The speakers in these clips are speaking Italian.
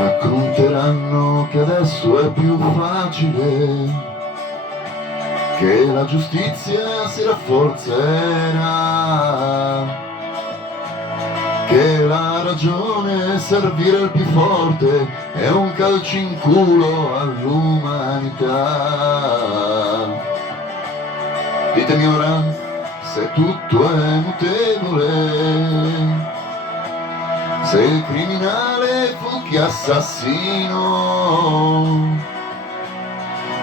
Racconteranno che adesso è più facile, che la giustizia si rafforzerà, che la ragione servirà il più forte e un calcio in culo all'umanità. Ditemi ora se tutto è mutevole, se il criminale fu chi assassino,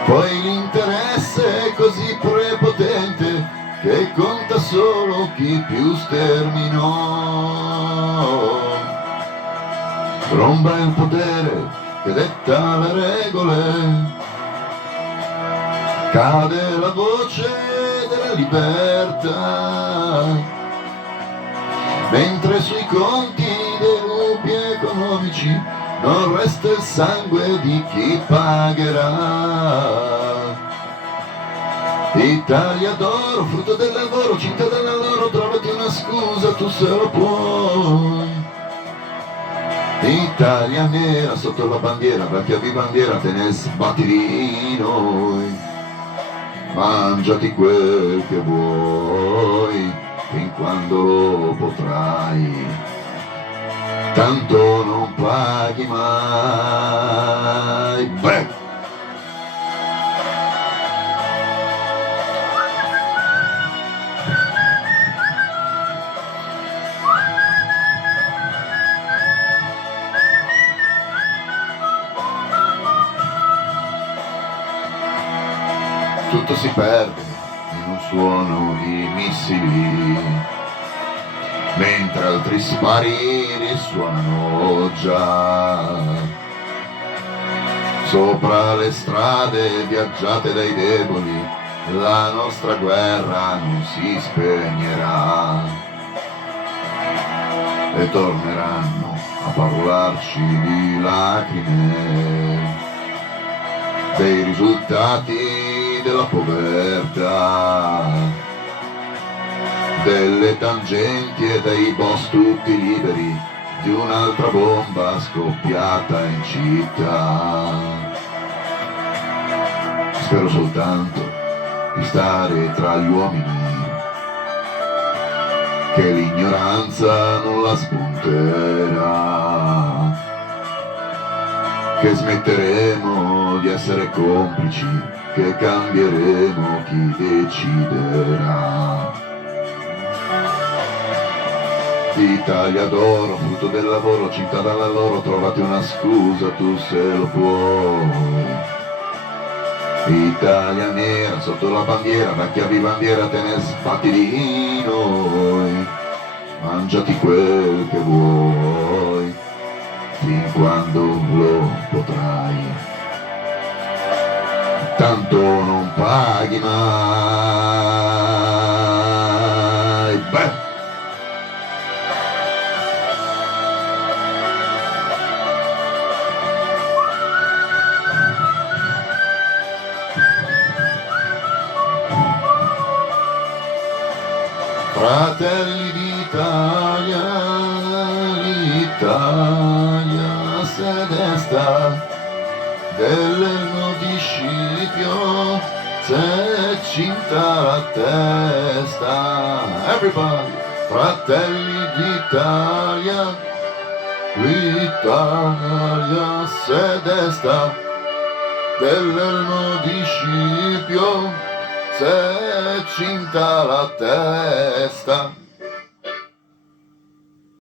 poi l'interesse è così prepotente che conta solo chi più sterminò. Tromba il potere che detta le regole, cade la voce della libertà, mentre sui conti dei lupi economici non resta il sangue di chi pagherà. Italia d'oro, frutto del lavoro, cinta della loro, trovati una scusa, tu se lo puoi. Italia nera, sotto la bandiera, perché a bandiera te ne sbatti di noi. Mangiati quel che vuoi, fin quando lo potrai, tanto non paghi mai. Beh! Tutto si perde in un suono di missili, mentre altri spari risuonano già. Sopra le strade viaggiate dai deboli, la nostra guerra non si spegnerà. E torneranno a parlarci di lacrime, dei risultati della povertà, delle tangenti e dei boss tutti liberi, di un'altra bomba scoppiata in città. Spero soltanto di stare tra gli uomini, che l'ignoranza non la spunterà, che smetteremo di essere complici, che cambieremo chi deciderà. Italia d'oro, frutto del lavoro, cinta dalla loro, trovati una scusa, tu se lo puoi. Italia nera, sotto la bandiera, da chi avvi bandiera te ne sbatti di noi. Mangiati quel che vuoi, fin quando lo potrai, tanto non paghi mai. Beh! Fratelli d'Italia, l'Italia se desta, dell'elmo di Scipio se cinta la testa. Everybody! Fratelli d'Italia, l'Italia se desta, dell'elmo di Scipio se cinta la testa.